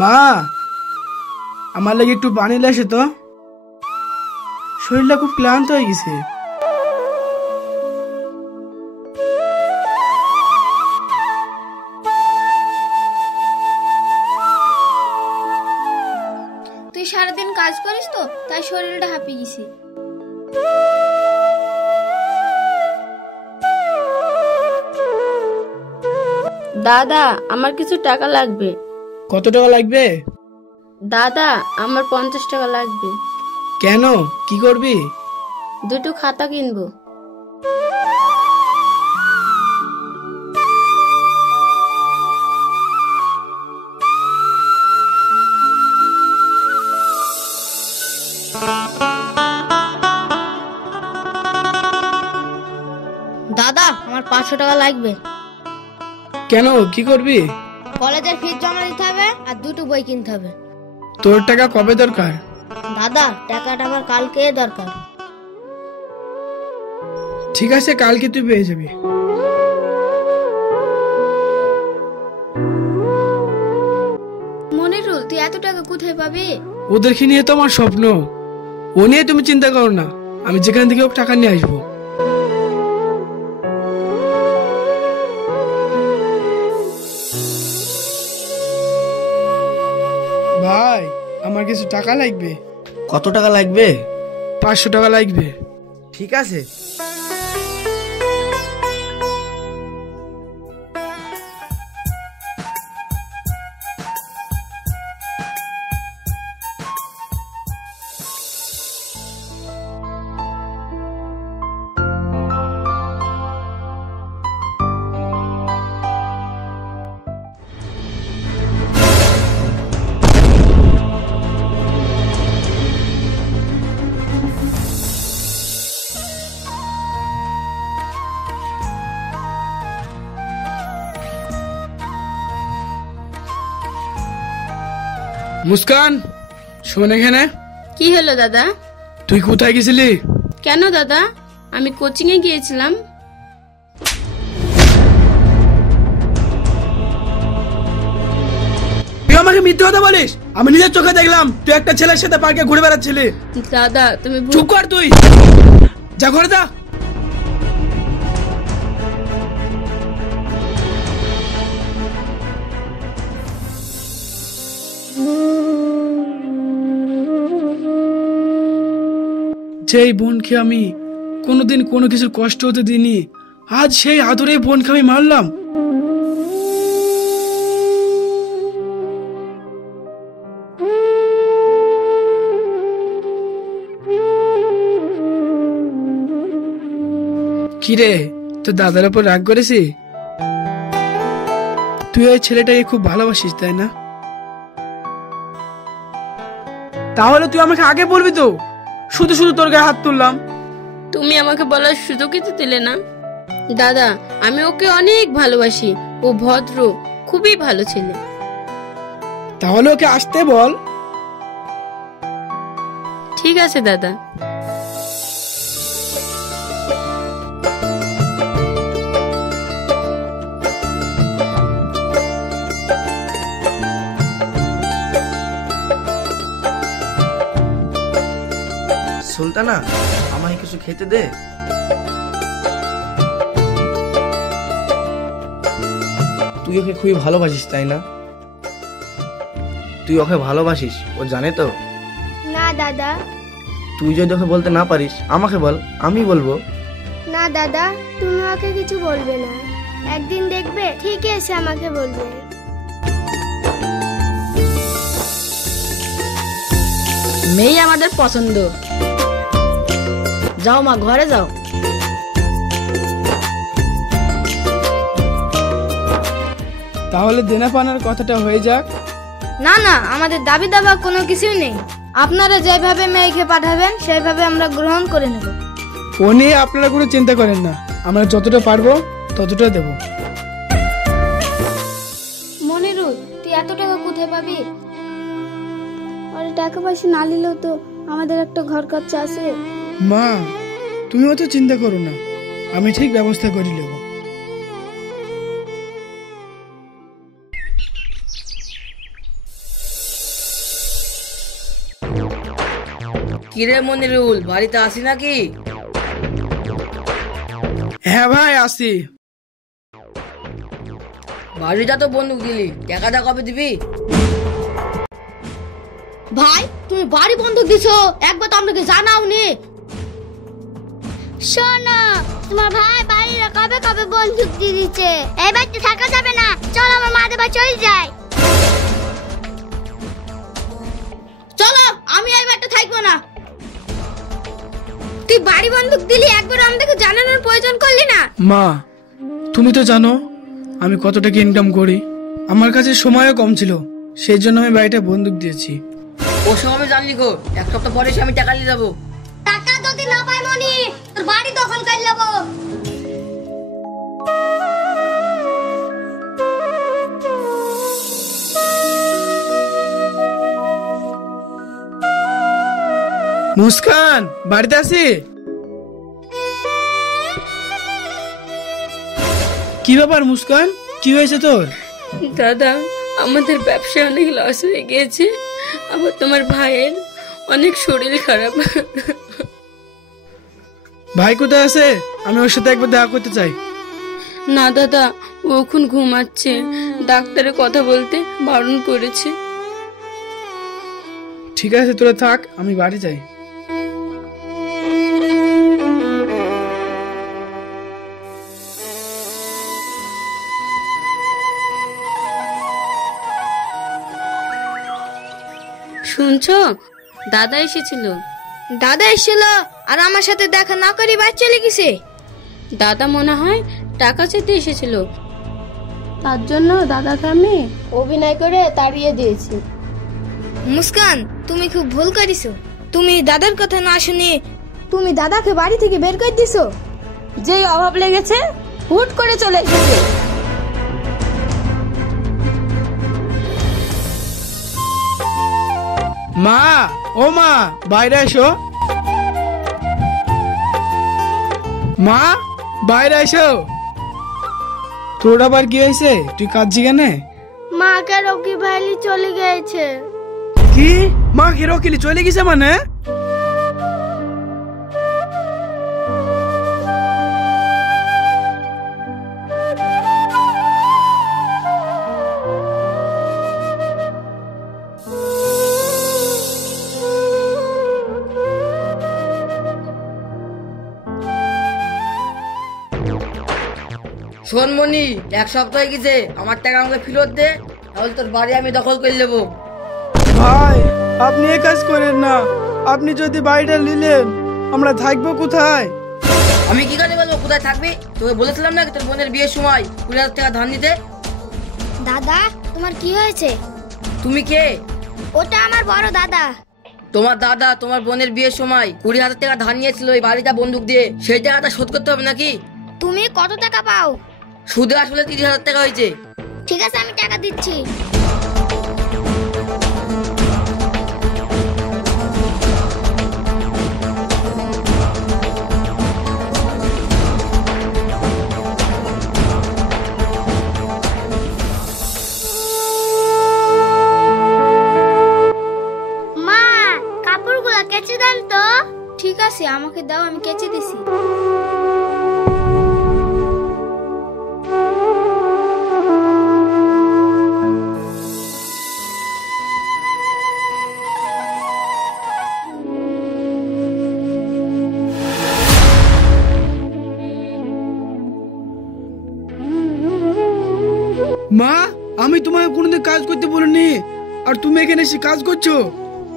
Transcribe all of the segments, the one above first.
মা, আমার লাগে একটু পানি লেসে তো, শরীরটা খুব ক্লান্ত হয়ে গেছে। তুই সারাদিন কাজ করিস তো, তাই শরীরটা হাঁপিয়ে গেছে। দাদা, আমার কিছু টাকা লাগবে। কত টাকা লাগবে? দাদা, আমার 50 টাকা লাগবে। কেন, কি করবি? দুটো খাতা কিনবো। দাদা, আমার 500 টাকা লাগবে। কেন, কি করবি? কলেজের ফিস জমা দিতে হবে আর দুটো বই কিনতে হবে। তোর টাকা কবে দরকার? দাদা, টাকাটা আমার কালকে দরকার। ঠিক আছে, কালকে তুই পেয়ে যাবি। মনিরুল, তুই এত টাকা কোথায় পাবি? ওদেরকে নিয়ে তো আমার স্বপ্ন, ও নিয়ে তুমি চিন্তা করো না, আমি যেখান থেকে হোক টাকা নিয়ে আসবো। ভাই, আমার কিছু টাকা লাগবে। কত টাকা লাগবে? 500 টাকা লাগবে। ঠিক আছে। মুস্কান, শোন এখানে। কি হলো দাদা? তুই কোথায় গেছিলি? কেন দাদা, আমি কোচিং এ গিয়েছিলাম। তুই আমাকে মিথ্যে কথা বলিস? আমি নিজের চোখে দেখলাম তুই একটা ছেলের সাথে পার্কে ঘুরে বেড়াচ্ছিলি। দাদা, তুমি চুপ কর, তুই যা ঘরে যা। যেই বোনকে আমি কোনোদিন কোনো কিছুর কষ্ট হতে দিইনি, আজ সেই আদরে বোনকে আমি মারলাম। কিরে, তোর দাদার উপর রাগ করেছি? তুই ওই ছেলেটাকে খুব ভালোবাসিস, তাই না? তাহলে তুই আমাকে আগে বলবি তো, শুধু শুধু তোর গায়ে হাত তুললাম। তুমি আমাকে বলার সুযোগই তো দিলে না। দাদা, আমি ওকে অনেক ভালোবাসি, ও ভদ্র, খুবই ভালো ছেলে। তাহলে ওকে আসতে বল। ঠিক আছে দাদা। সুলতানা, আমায় কিছু খেতে দে। তুই ওকে খুবই ভালোবাসিস, তাই না? তুই ওকে ভালোবাসিস, ও জানে তো? না দাদা। তুই যদি ওকে বলতে না পারিস, আমাকে বল, আমি বলবো। না দাদা, তুমি ওকে কিছু বলবে না, একদিন দেখবে ঠিকই এসে আমাকে বলবে। মেয়ে আমাদের পছন্দ। যাও মা, ঘরে যাও। তাহলে দেনা পাওনার কথাটা হয়ে যাক। না না, আমাদের দাবি দাবা কোনো কিছুই নেই। আপনারা যেভাবে মেয়েকে পাঠাবেন সেইভাবে আমরা গ্রহণ করে নেব। ও নিয়ে আপনারা কোনো চিন্তা করেন না, আমরা যতটা পারবো ততটা দেব। মনিরুল, তুই এত টাকা কোথায় পাবি? আর টাকা পয়সা না নিলেও তো আমাদের একটা ঘর খরচা আছে। মা, তুমি অত চিন্তা করো না, আমি ঠিক ব্যবস্থা করে নেব। কিরে মনিরুল, বাড়িতে আসি নাকি? হ্যাঁ ভাই আসি। বাড়িটা তো বন্দুক দিলি, টাকাটা কবে দিবি? ভাই তুমি বাড়ি বন্ধক দিছো, একবার তো আপনাকে জানাওনি। শোনো, তোমার ভাই বাড়ির কবে কবে বন্দুক দিয়ে দিচ্ছে। এই বাড়িতে থাকা যাবে না, চল আমার মাদের বাড়ি চলে যাই। চলো, আমি এই বাড়িতে থাকবো না। তুই বাড়ি বন্ধক দিলি, একবার আমাদেরকে জানানোর প্রয়োজন করলি না। মা, তুমি তো জানো আমি কত টাকা ইনকাম করি। আমার কাছে সময়ও কম ছিল, সেই জন্য আমি বাড়িটা বন্দুক দিয়েছি। ওসব আমি জানলি গো, এক সপ্তাহ পরে এসে আমি টাকা নিয়ে যাবো। টাকা যদি না পাই মনি, তোর বাড়ি দখল করে নেবো। মুস্কান, বাড়িতে আছি? কি ব্যাপার মুস্কান, কি হয়েছে তোর? দাদা, আমাদের ব্যবসা অনেক লস হয়ে গিয়েছে, আবার তোমার ভাইয়ের অনেক শরীর খারাপ। ভাই কোথায় আছে? আমি ওর সাথে একবার দেখা করতে চাই। না দাদা, ও এখন ঘুমাচ্ছে, ডাক্তারের কথা বলতে বারণ করেছে। ঠিক আছে, তোরা থাক, আমি বাড়ি যাই। শুনছো, দাদা এসেছিল। দাদা এসেছিল আর আমার সাথে দেখা না করে বাড়ি চলে গেছে। দাদা মনে হয় টাকা চেতে এসেছিল, তার জন্য দাদাকে আমি অভিনয় করে তাড়িয়ে দিয়েছি। মুস্কান, তুমি খুব ভুল করেছো। তুমি দাদার কথা না শুনে তুমি দাদাকে বাড়ি থেকে বের করে দিছো। যেই অভাব লেগেছে হুট করে চলে এসেছে। মা, ও মা, বাইরে এসো। মা, বাইরে এসো। তোর আবার কি হয়েছে? তুই কাঁদছি কেন? মাকে রকি ভাইলি চলে গেছে। কি? মা হিরোকিলি চলে গেছে মানে? শোন মনি, এক সপ্তাহ হয়ে গেছে, আমার টাকা আমাকে ফেরত দে, তাহলে তোর বাড়ি আমি দখল করে নেবো। ভাই, আপনি এই কাজ করেন না। আপনি যদি বাড়িটা নিলেন, আমরা থাকবো কোথায়? আমি কি করে বলবো কোথায় থাকবি? তোকে বলেছিলাম না তোর বোনের বিয়ের সময় 20,000 টাকা ধার নিতে। দাদা, তোমার কি হয়েছে? তুমি কে? ওটা আমার বড় দাদা। তোমার দাদা তোমার বোনের বিয়ের সময় 20,000 টাকা ধার নিয়েছিল এই বাড়িটা বন্দুক দিয়ে, সেই টাকাটা শোধ করতে হবে নাকি? তুমি কত টাকা পাও? সুদে আসলে 30,000 টাকা হয়েছে। ঠিক আছে, আমি টাকা দিচ্ছি। মা, কাপড়গুলো কেচে দেন তো। ঠিক আছে, আমাকে দাও, আমি কেচে দিছি। মা, আমি তোমাকে কোনোদিন কাজ করতে বলিনি, আর তুমি এখানে এসে কাজ করছো।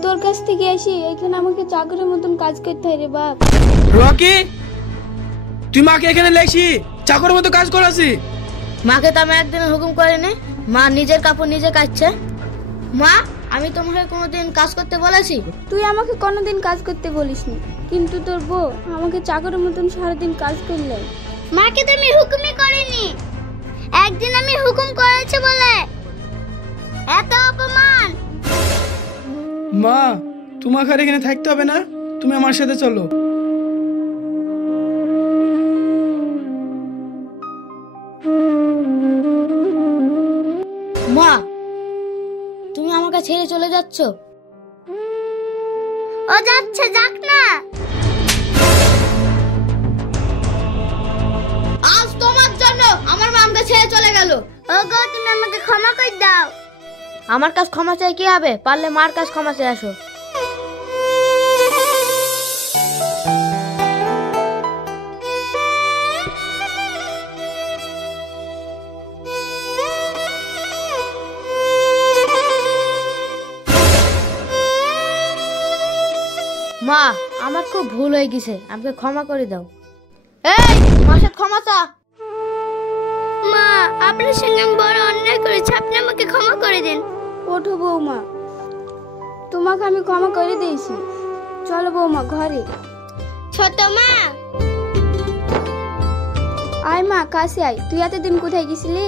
তোর কাছ থেকে এসে এখানে আমাকে চাকরের মতন কাজ করতে হয় রে বাপ। রকি, তুই মাকে এখানে লেখি চাকর মতো কাজ করাছি। মাকে তো আমি একদিন হুকুম করিনি, মা নিজের কাপড় নিজে কাচ্ছে। মা, আমি তোমাকে কোনোদিন কাজ করতে বলেছি? তুই আমাকে কোনোদিন কাজ করতে বলিসনি, কিন্তু তোর বউ আমাকে চাকরের মতন সারাদিন কাজ করলে। মাকে তো আমি হুকুমই করিনি, একদিন আমি হুকুম করেছি বলে এত অপমান। মা, তোমাকে আর এখানে থাকতে হবে না, তুমি আমার সাথে চলো। মা, তুমি আমাকে ছেড়ে চলে যাচ্ছ? ও যাচ্ছে, যাক না। আজ তোমার জন্য আমার মা আমাকে ছেড়ে চলে গেল। ওগো, তুমি আমাকে ক্ষমা করে দাও। আমার কাছে ক্ষমা চাই কি হবে? পারলে মার কাছে ক্ষমা চেয়ে আসো। মা, আমার খুব ভুল হয়ে গেছে, আমাকে ক্ষমা করে দাও। এই, মার সাথে ক্ষমা চা। মা, আপনার সঙ্গে আমি বড় অন্যায় করেছি, আপনি আমাকে ক্ষমা করে দেন। ওঠো বৌমা, তোমাকে আমি ক্ষমা করে দিয়েছি। চলো বৌমা ঘরে। ছোট মা, আয় মা, কাছে আয়। তুই এতদিন কোথায় গেছিলি?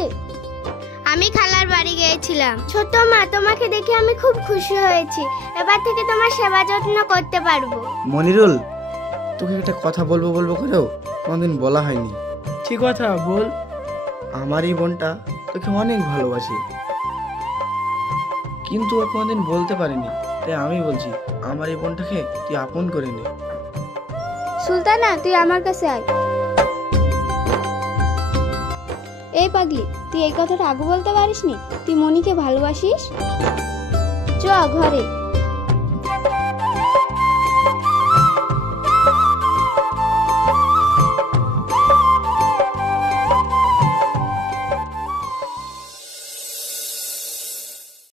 আমি খালার বাড়ি গিয়েছিলাম। ছোট মা, তোমাকে দেখে আমি খুব খুশি হয়েছি। এবার থেকে তোমার সেবা যত্ন করতে পারবো। মনিরুল, তোকে একটা কথা বলবো বলবো করেও কোনোদিন বলা হয়নি। কি কথা বল। আমার এই বোনটা তোকে অনেক ভালোবাসে, কিন্তু ও কোনোদিন বলতে পারিনি। তাই আমি বলছি, আমার এই বোনটাকে তুই আপন করে নে। সুলতানা, তুই আমার কাছে আয়। এই পাগলি, তুই এই কথাটা আগে বলতে পারিসনি? তুই মনিকে ভালোবাসিস? চ ঘরে।